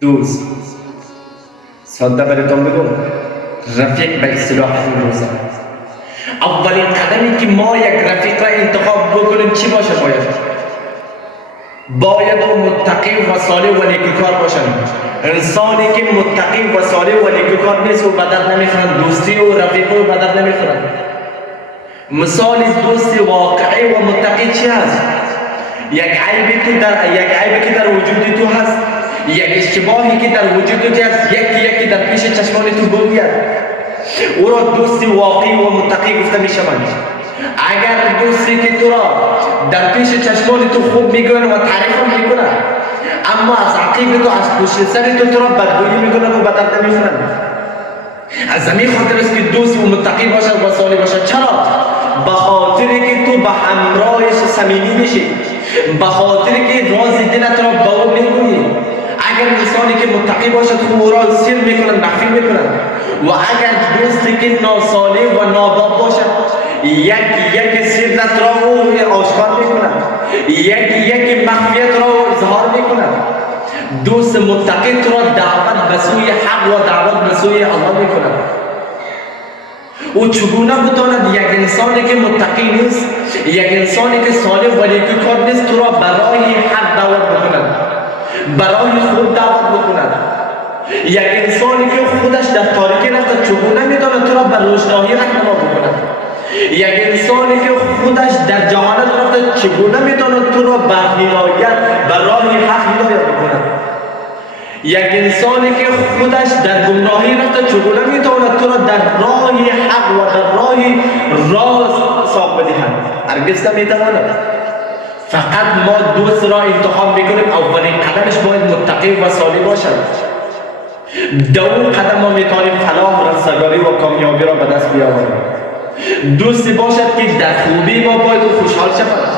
دوست ساده براتون بگم، رفیق به اصطلاح روزه. اولین قدمی که ما یک رفیق را انتخاب بکنیم چی باشه؟ باید او متقی و صالح و نیکوکار باشن. انسانی که متقی و صالح و نیکوکار نیست و به درد نمیخورن، دوستی و رفیق و به درد نمیخورن. مثال دوست واقعی و متقی چی هست؟ یک عیبی که در وجود تو هست، یک اشتباهی که در وجود تو هست، یکی در پیش چشمان تو بگوید، او را دوست واقعی و متقی گفته میشود. اگر دوستی که تو را در پیش چشمان تو خوب میگوید و تعریف میکنه، اما از عقیب تو، از پشت سر تو را بدگویی میکنه و به درد نمیخورند، از همین خاطر است که دوست و متقی باشد و صالح باشد. چرا؟ به خاطری که تو به همراهش صمیمی میشی، به خاطری که راز دلت را به او میگویی. اگر انسانی که متقی باشد خوب او را سیر میکنند، مخفی میکنند، و اگر دوستی که ناصالح و ناباب باشد یک سرت را او آشکار میکنند، یک مخفیت را اظهار میکنند. دوست متقی تو را دعوت به سوی حق و دعوت به سوی الله میکند. او چگونه بتواند یک انسانی که متقی نیست، یک انسانی که صالح و نیکوکار نیست تو را برای حق دعوت بکند، برای خود دعوت بکند؟ یک انسانی که خودش در تاریکی رفته چگونه میتواند تو را به روشنایی رهنما بکند؟ یک انسانی که خودش در جهالت رفته چگونه میتواند تو را به هدایت، به راه حق هدایت بکند؟ یک انسانی که خودش در گمراهی رفته چگونه میتواند تو را در راه حق و در راه راست ساق بدهد؟ هرگز نمیتواند. فقط ما دوست را انتخاب میکنیم، اولین قدمش باید متقی و صالح باشد. دوم قدم ما میتوانیم فلاح، رستگاری و کامیابی را به دست بیاوریم. دوستی باشد که در خوبی ما باید خوشحال شود،